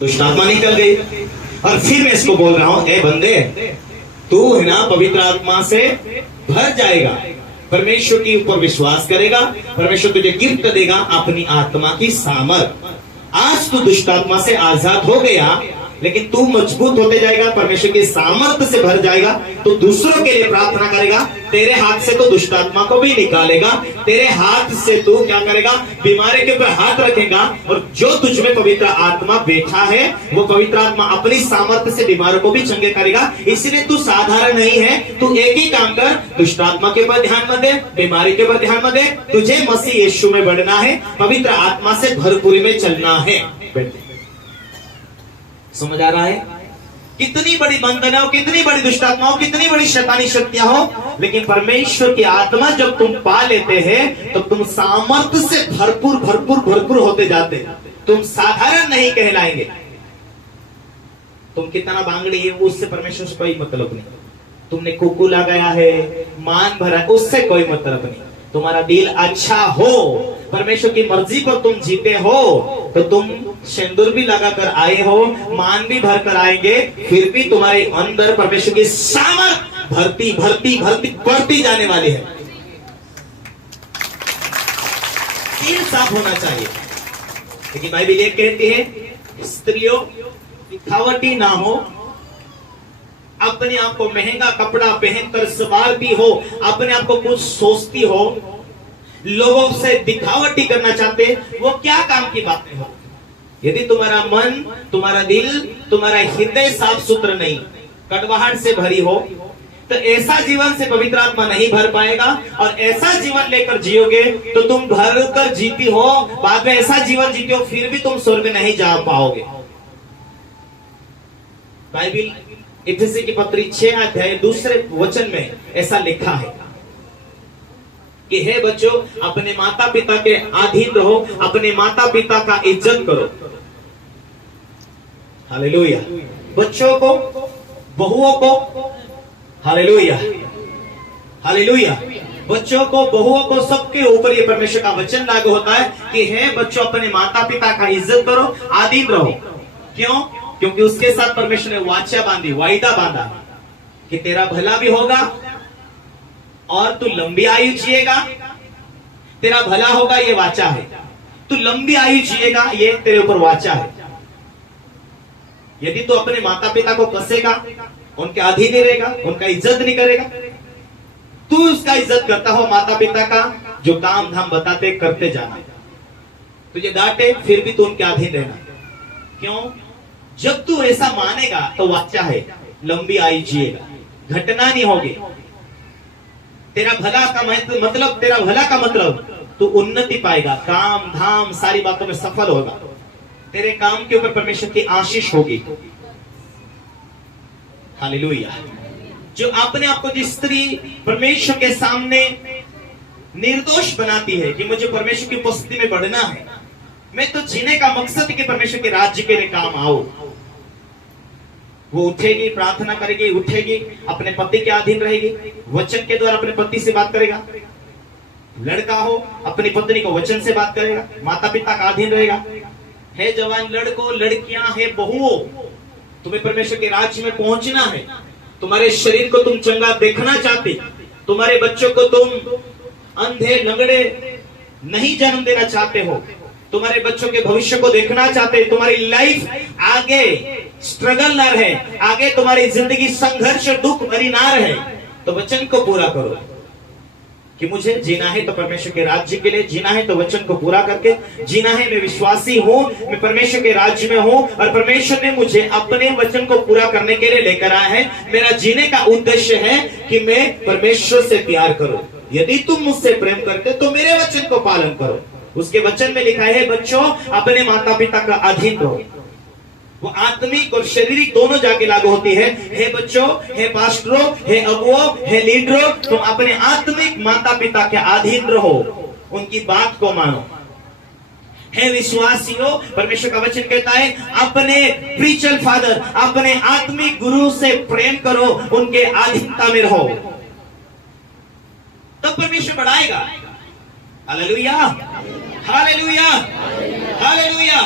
दुष्ट आत्मा निकल गई। और फिर मैं इसको बोल रहा हूं, ए बंदे, तू है ना पवित्र आत्मा से भर जाएगा, परमेश्वर के ऊपर विश्वास करेगा, परमेश्वर तुझे गिफ्ट देगा अपनी आत्मा की सामर्थ। आज तू दुष्ट आत्मा से आजाद हो गया, लेकिन तू मजबूत होते जाएगा, परमेश्वर की सामर्थ्य से भर जाएगा, तो दूसरों के लिए प्रार्थना करेगा। तेरे हाथ से तो दुष्ट आत्मा को भी निकालेगा, तेरे हाथ से तू क्या करेगा, बीमारी के ऊपर हाथ रखेगा, और जो तुझ में पवित्र आत्मा बैठा है वो पवित्र आत्मा अपनी सामर्थ्य से बीमारों को भी चंगे करेगा। इसलिए तू साधारण नहीं है, तू एक ही काम कर, दुष्ट आत्मा के ऊपर ध्यान मत दे, बीमारी के ऊपर ध्यान मत दे, तुझे मसीह यीशु में बढ़ना है, पवित्र आत्मा से भरपूरी में चलना है। समझ आ रहा है? कितनी बड़ी बंधन हो, कितनी बड़ी दुष्ट आत्मा हो, कितनी बड़ी शैतानी शक्तियां हो, लेकिन परमेश्वर की आत्मा जब तुम पा लेते हैं तो तुम सामर्थ्य से भरपूर भरपूर भरपूर होते जाते हैं। तुम साधारण नहीं कहलाएंगे। तुम कितना बांगड़ी है उससे परमेश्वर से कोई मतलब नहीं। तुमने कुकू लगाया है, मान भरा, उससे कोई मतलब नहीं। तुम्हारा दिल अच्छा हो, परमेश्वर की मर्जी पर तुम जीते हो, तो तुम सिंदूर भी लगाकर आए हो, मान भी भर कर आएंगे, फिर भी तुम्हारे अंदर परमेश्वर की सामर्थ भरती भरती भरती बढ़ती जाने वाली है। दिल साफ होना चाहिए। लेकिन बाइबल ये कहती है, स्त्रियों दिखावटी ना हो, अपने आप को महंगा कपड़ा पहनकर सवारती हो, अपने आप को कुछ सोचती हो, लोगों से दिखावटी करना चाहते, वो क्या काम की बातें हो। यदि तुम्हारा मन, तुम्हारा दिल, तुम्हारा हृदय साफ सुथरा नहीं, कड़वाहट से भरी हो, तो ऐसा जीवन से पवित्र आत्मा नहीं भर पाएगा। और ऐसा जीवन लेकर जियोगे तो तुम भर कर जीती हो, बाद में ऐसा जीवन जीते हो, फिर भी तुम स्वर्ग नहीं जा पाओगे। बाइबल इफिसी की पत्री 6 अध्याय 2 वचन में ऐसा लिखा है कि हे बच्चों, अपने माता पिता के अधीन रहो, अपने माता पिता का इज्जत करो। हालेलुया। बच्चों को, बहुओं को, हालेलुया हालेलुया, बच्चों को, बहुओं को, सबके ऊपर ये परमेश्वर का वचन लागू होता है कि हे बच्चों, अपने माता पिता का इज्जत करो, अधीन रहो। क्यों? क्योंकि उसके साथ परमेश्वर ने वाचा बांधी, वायदा बांधा कि तेरा भला भी होगा और तू लंबी आयु जिएगा। तेरा भला होगा, ये वाचा है। तू लंबी आयु जिएगा, ये तेरे ऊपर वाचा है। यदि तू अपने माता पिता को कसेगा, उनके अधीन नहीं रहेगा, उनका इज्जत नहीं करेगा, तू उसका इज्जत करता हो, माता पिता का जो काम धाम बताते करते जाना, तुझे डांटे फिर भी तू उनके अधीन रहना। क्यों? जब तू ऐसा मानेगा तो वाचा है, लंबी आयु जिएगा, घटना नहीं होगी। तेरा भला का मतलब, तेरा भला का मतलब तू उन्नति पाएगा, काम धाम सारी बातों में सफल होगा, तेरे काम के ऊपर परमेश्वर की आशीष होगी। हालेलुया। जो अपने आप को, जिस स्त्री परमेश्वर के सामने निर्दोष बनाती है कि मुझे परमेश्वर की उपस्थिति में बढ़ना है, मैं तो जीने का मकसद कि परमेश्वर के राज्य के लिए काम आओ, वो उठेगी, प्रार्थना करेगी, उठेगी, अपने पति के अधीन रहेगी, वचन के द्वारा अपने पति से बात करेगा। लड़का हो, अपनी पत्नी को वचन से बात करेगा, माता पिता का अधीन रहेगा। हे जवान लड़कों, लड़कियां, हे बहुओं, तुम्हें परमेश्वर के राज्य में पहुंचना है। तुम्हारे शरीर को तुम चंगा देखना चाहते, तुम्हारे बच्चों को तुम अंधे लंगड़े नहीं जन्म देना चाहते हो, तुम्हारे बच्चों के भविष्य को देखना चाहते, तुम्हारी लाइफ आगे स्ट्रगल ना रहे, आगे तुम्हारी जिंदगी संघर्ष दुख भरी ना रहे, तो वचन को पूरा करो कि मुझे जीना है तो परमेश्वर के राज्य के लिए, जीना है तो वचन को पूरा करके जीना है। मैं विश्वासी हूं, मैं परमेश्वर के राज्य में हूं, और परमेश्वर ने मुझे अपने वचन को पूरा करने के लिए लेकर आया है। मेरा जीने का उद्देश्य है कि मैं परमेश्वर से प्यार करूं। यदि तुम मुझसे प्रेम करते तो मेरे वचन को पालन करो। उसके वचन में लिखा है, बच्चों, अपने माता पिता का अधीन रहो। वो आत्मिक और शारीरिक दोनों जाके लागू होती है। हे बच्चों, हे पास्टरों, हे अगुओं, हे लीडरों, तुम अपने आत्मिक माता पिता के अधीन रहो, उनकी बात को मानो। हे विश्वासियों, परमेश्वर का वचन कहता है, अपने स्पिरिचुअल फादर, अपने आत्मिक गुरु से प्रेम करो, उनके अधीनता में रहो, तब परमेश्वर बढ़ाएगा। Hallelujah hallelujah hallelujah.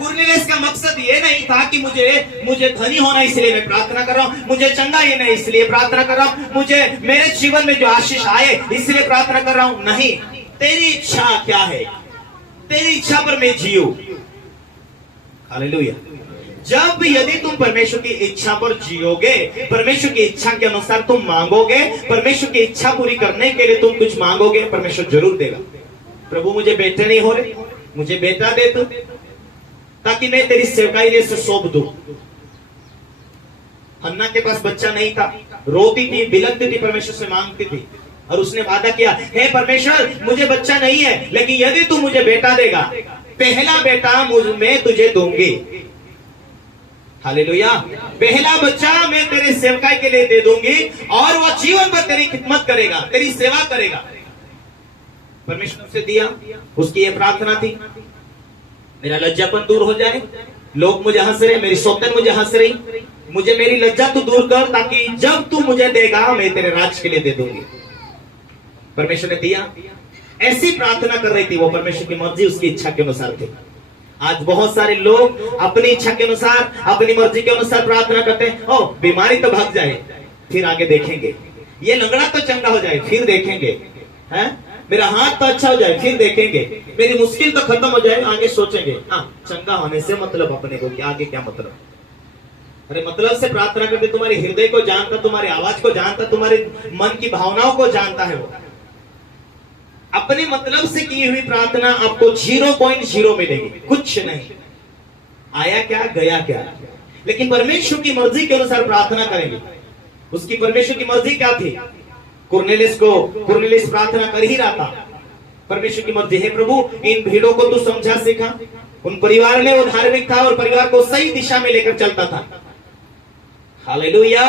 कुरनेलियस का मकसद ये नहीं था कि मुझे धनी होना इसलिए मैं प्रार्थना कर रहा हूँ, मुझे चंगा ये नहीं इसलिए प्रार्थना कर रहा हूँ, मुझे मेरे जीवन में जो आशीष आए इसलिए प्रार्थना कर रहा हूँ। नहीं, तेरी इच्छा क्या है, तेरी इच्छा पर मैं जीऊं। हालेलुया। जब यदि तुम परमेश्वर की इच्छा पर जियोगे, परमेश्वर की इच्छा के अनुसार तुम मांगोगे, परमेश्वर की इच्छा पूरी करने के लिए तुम कुछ मांगोगे, परमेश्वर जरूर देगा। प्रभु मुझे बेटे नहीं हो रहे, मुझे बेटा दे तू, ताकि मैं तेरी सेवकाई से सौंप दूं। हन्ना के पास बच्चा नहीं था, रोती थी, बिलखती थी, परमेश्वर से मांगती थी, और उसने वादा किया, हे परमेश्वर मुझे बच्चा नहीं है, लेकिन यदि तू मुझे बेटा देगा, पहला बेटा मैं तुझे दूंगी। हालेलुया। पहला बच्चा मैं तेरे सेवकाई के लिए दे दूंगी, और वह जीवन भर तेरी खिदमत करेगा, तेरी सेवा करेगा। परमेश्वर से दिया, उसकी यह प्रार्थना थी, मेरा लज्जापन दूर हो जाए, लोग मुझे हंस रहे, मेरी सौतन मुझे हंस रही, मुझे मेरी लज्जा तू दूर कर, ताकि जब तू मुझे देगा मैं तेरे राज के लिए दे दूंगी। परमेश्वर ने दिया। ऐसी प्रार्थना कर रही थी वो, परमेश्वर की मर्जी उसकी इच्छा के अनुसार थी। आज बहुत सारे लोग अपनी इच्छा के अनुसार, अपनी मर्जी के अनुसार प्रार्थना करते हैं। ओ बीमारी तो भाग जाए, फिर आगे देखेंगे, ये लंगड़ा तो चंगा हो जाए, फिर देखेंगे, हैं? मेरा हाथ तो अच्छा हो जाए, फिर देखेंगे, मेरी मुश्किल तो खत्म हो जाए, आगे सोचेंगे। हाँ, चंगा होने से मतलब अपने को क्या, आगे क्या मतलब। अरे मतलब से प्रार्थना करते, तुम्हारे हृदय को जानता, तुम्हारी आवाज को जानता, तुम्हारे मन की भावनाओं को जानता है वो। अपने मतलब से की हुई प्रार्थना आपको 0.0 मिलेगी, कुछ नहीं। आया क्या, गया क्या। लेकिन परमेश्वर की मर्जी के अनुसार प्रार्थना करेंगे। उसकी परमेश्वर की मर्जी क्या थी? कुरनेलियस प्रार्थना कर ही रहा था। परमेश्वर की मर्जी है, प्रभु इन भीड़ों को तू समझा सिखा। उन परिवार में वो धार्मिक था और परिवार को सही दिशा में लेकर चलता था। हालेलुया।